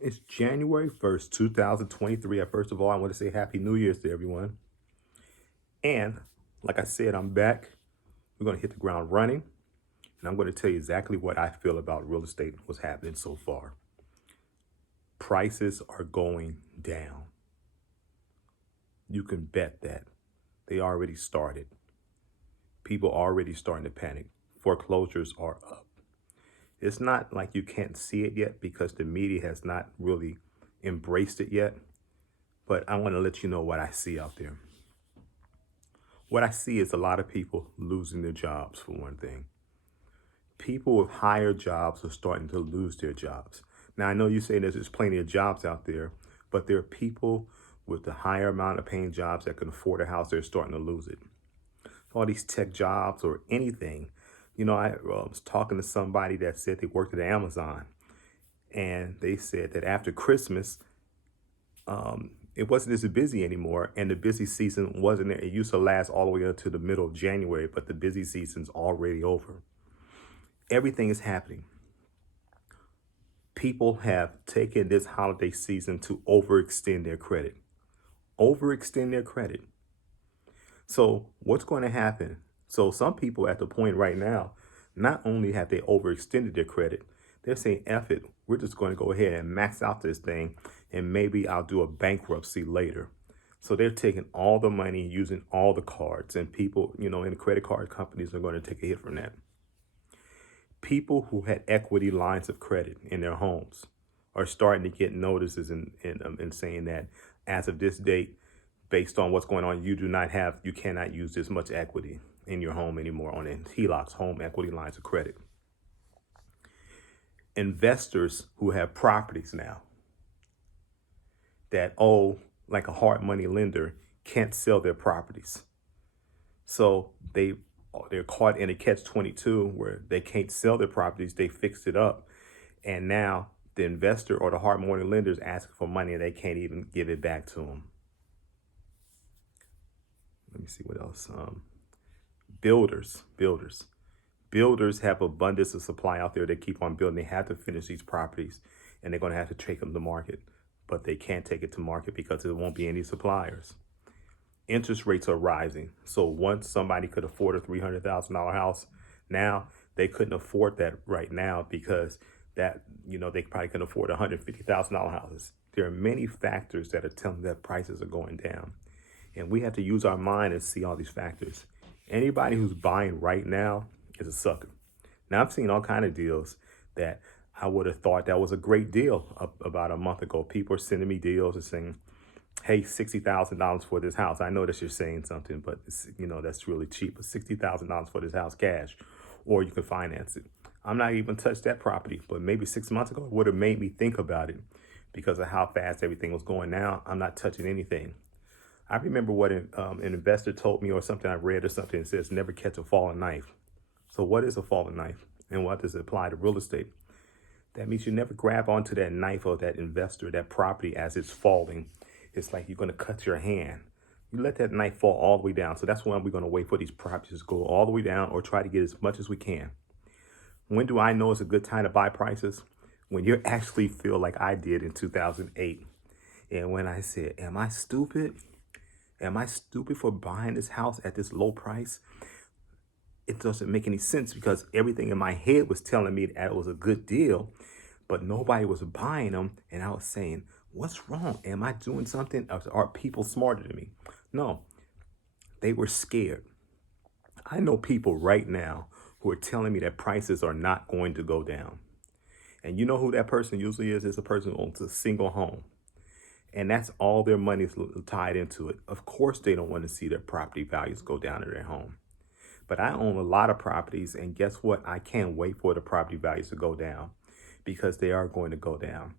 It's January 1st, 2023. First of all, I want to say Happy New Year's to everyone. And like I said, I'm back. We're going to hit the ground running. And I'm going to tell you exactly what I feel about real estate, what's happening so far. Prices are going down. You can bet that. They already started. People are already starting to panic. Foreclosures are up. It's not like you can't see it yet because the media has not really embraced it yet. But I want to let you know what I see out there. What I see is a lot of people losing their jobs, for one thing. People with higher jobs are starting to lose their jobs. Now, I know you say there's plenty of jobs out there, but there are people with the higher amount of paying jobs that can afford a house, they're starting to lose it. All these tech jobs or anything. I was talking to somebody that said they worked at Amazon, and they said that after Christmas, it wasn't as busy anymore, and the busy season wasn't there. It used to last all the way up to the middle of January, but the busy season's already over. Everything is happening. People have taken this holiday season to overextend their credit. Overextend their credit. So what's going to happen? So some people at the point right now, not only have they overextended their credit, they're saying, F it, we're just going to go ahead and max out this thing, and maybe I'll do a bankruptcy later. So they're taking all the money, using all the cards, and people, in the credit card companies are going to take a hit from that. People who had equity lines of credit in their homes are starting to get notices and saying that as of this date, based on what's going on, you cannot use this much equity in your home anymore on HELOCs, home equity lines of credit. Investors who have properties now that owe like a hard money lender can't sell their properties. So they're caught in a catch-22 where they can't sell their properties. They fixed it up. And now the investor or the hard money lender is asking for money and they can't even give it back to them. Let me see what else. Builders have abundance of supply out there. They keep on building. They have to finish these properties and they're going to have to take them to market, but they can't take it to market because there won't be any suppliers. Interest rates are rising. So once somebody could afford a $300,000 house, now they couldn't afford that right now because they probably couldn't afford $150,000 houses. There are many factors that are telling that prices are going down. And we have to use our mind and see all these factors. Anybody who's buying right now is a sucker. Now, I've seen all kind of deals that I would have thought that was a great deal about a month ago. People are sending me deals and saying, hey, $60,000 for this house. I know that you're saying something, but that's really cheap. But $60,000 for this house cash, or you can finance it. I'm not even touched that property, but maybe 6 months ago it would have made me think about it because of how fast everything was going. Now I'm not touching anything. I remember what an investor told me, or something I read or something. It says, never catch a falling knife. So what is a falling knife, and what does it apply to real estate? That means you never grab onto that knife of that investor, that property as it's falling. It's like you're going to cut your hand. You let that knife fall all the way down. So that's why we're going to wait for these properties to go all the way down, or try to get as much as we can. When do I know it's a good time to buy prices? When you actually feel like I did in 2008. And when I said, am I stupid? Am I stupid for buying this house at this low price? It doesn't make any sense because everything in my head was telling me that it was a good deal, but nobody was buying them. And I was saying, what's wrong? Am I doing something? Are people smarter than me? No, they were scared. I know people right now who are telling me that prices are not going to go down. And you know who that person usually is? It's a person who owns a single home. And that's all their money is tied into it. Of course, they don't want to see their property values go down in their home. But I own a lot of properties, and guess what? I can't wait for the property values to go down because they are going to go down.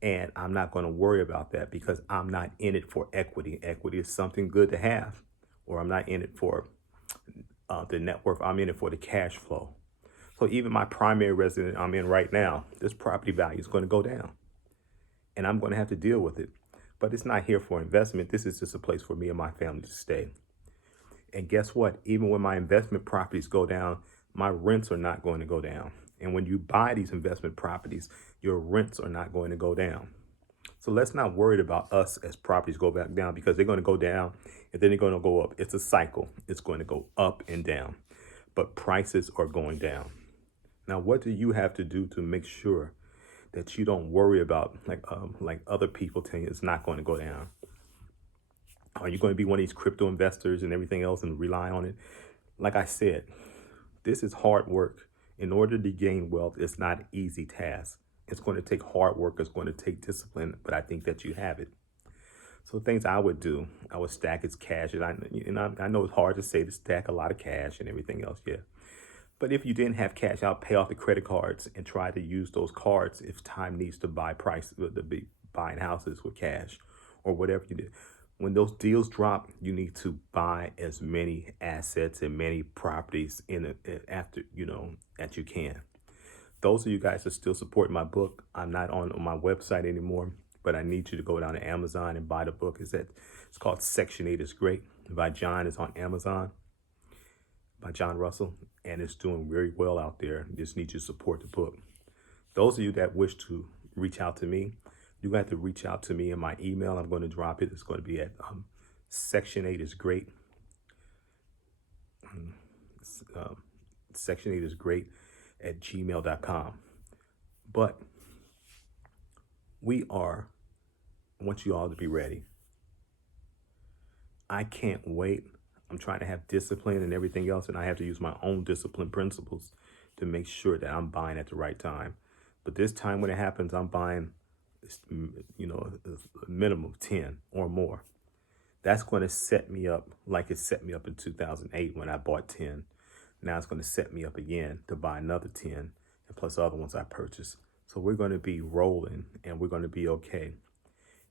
And I'm not going to worry about that because I'm not in it for equity. Equity is something good to have, or I'm not in it for the net worth. I'm in it for the cash flow. So even my primary residence I'm in right now, this property value is going to go down. And I'm going to have to deal with it. But it's not here for investment. This is just a place for me and my family to stay. And guess what? Even when my investment properties go down, my rents are not going to go down. And when you buy these investment properties, your rents are not going to go down. So let's not worry about us as properties go back down, because they're going to go down and then they're going to go up. It's a cycle. It's going to go up and down, but prices are going down. Now, what do you have to do to make sure that you don't worry about like other people tell you it's not going to go down? Are you going to be one of these crypto investors and everything else and rely on it? Like I said, this is hard work. In order to gain wealth, it's not an easy task. It's going to take hard work. It's going to take discipline, but I think that you have it. So things I would do, I would stack its cash. And I know it's hard to say to stack a lot of cash and everything else, yeah. But if you didn't have cash, I'll pay off the credit cards and try to use those cards if time needs to buy buying houses with cash or whatever you did. When those deals drop, you need to buy as many assets and many properties that you can. Those of you guys that still supporting my book, I'm not on my website anymore, but I need you to go down to Amazon and buy the book. It's called Section 8 is Great by John. It's on Amazon by John Russell, and it's doing very well out there. You just need to support the book. Those of you that wish to reach out to me, you have to reach out to me in my email. I'm going to drop it. It's going to be at Section 8 is Great. Section 8 is Great at gmail.com. But I want you all to be ready. I can't wait. I'm trying to have discipline and everything else, and I have to use my own discipline principles to make sure that I'm buying at the right time. But this time when it happens, I'm buying, a minimum of 10 or more. That's going to set me up like it set me up in 2008 when I bought 10. Now it's going to set me up again to buy another 10 and plus other ones I purchased. So we're going to be rolling and we're going to be okay.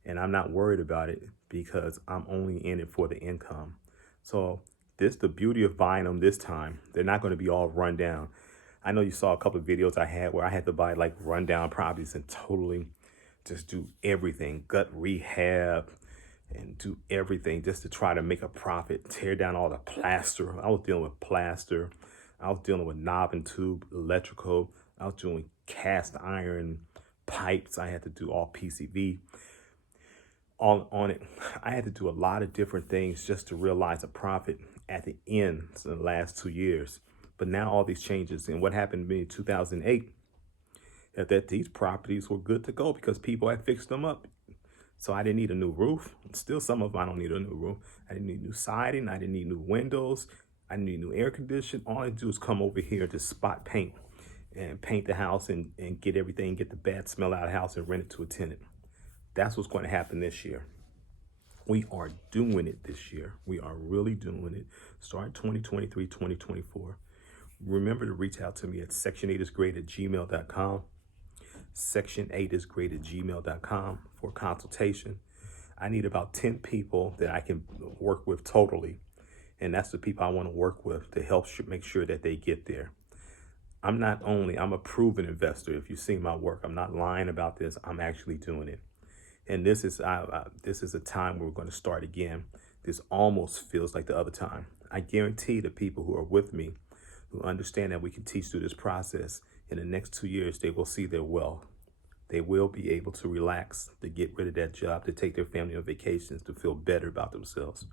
And I'm not worried about it because I'm only in it for the income. So the beauty of buying them this time, they're not going to be all run down. I know you saw a couple of videos I had where I had to buy like rundown properties and totally just do everything, gut rehab and do everything just to try to make a profit, tear down all the plaster. I was dealing with plaster. I was dealing with knob and tube electrical. I was doing cast iron pipes. I had to do all PCV all on it. I had to do a lot of different things just to realize a profit at the end in the last 2 years. But now all these changes, and what happened to me in 2008, that these properties were good to go because people had fixed them up. So I didn't need a new roof. Still, some of them I don't need a new roof. I didn't need new siding. I didn't need new windows. I didn't need new air conditioning. All I do is come over here to spot paint and paint the house and get everything, get the bad smell out of the house and rent it to a tenant. That's what's going to happen this year. We are doing it this year. We are really doing it. Starting 2023, 2024. Remember to reach out to me at section8isgreat@gmail.com. Section8isgreat@gmail.com for consultation. I need about 10 people that I can work with totally. And that's the people I want to work with to help make sure that they get there. I'm a proven investor. If you've seen my work, I'm not lying about this. I'm actually doing it. And this is a time we're going to start again. This almost feels like the other time. I guarantee the people who are with me, who understand that we can teach through this process, in the next 2 years, they will see their wealth. They will be able to relax, to get rid of that job, to take their family on vacations, to feel better about themselves.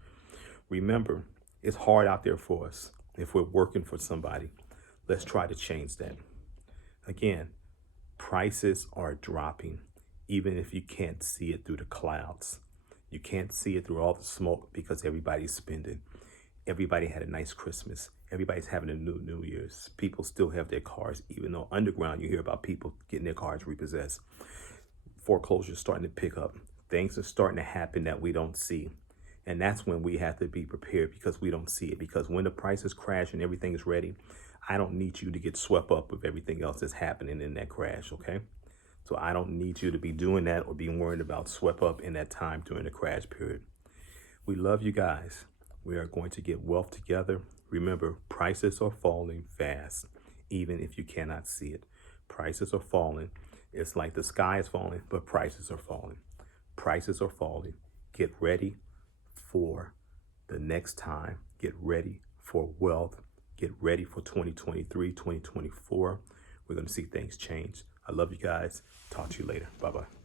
Remember, it's hard out there for us if we're working for somebody. Let's try to change that. Again, prices are dropping, even if you can't see it through the clouds. You can't see it through all the smoke because everybody's spending. Everybody had a nice Christmas. Everybody's having a New Year's. People still have their cars, even though underground you hear about people getting their cars repossessed. Foreclosures starting to pick up. Things are starting to happen that we don't see. And that's when we have to be prepared because we don't see it. Because when the prices crash and everything is ready, I don't need you to get swept up with everything else that's happening in that crash, okay? So I don't need you to be doing that or being worried about swept up in that time during the crash period. We love you guys. We are going to get wealth together. Remember, prices are falling fast, even if you cannot see it. Prices are falling. It's like the sky is falling, but prices are falling. Prices are falling. Get ready for the next time. Get ready for wealth. Get ready for 2023, 2024. we're going to see things change. I love you guys. Talk to you later. Bye-bye.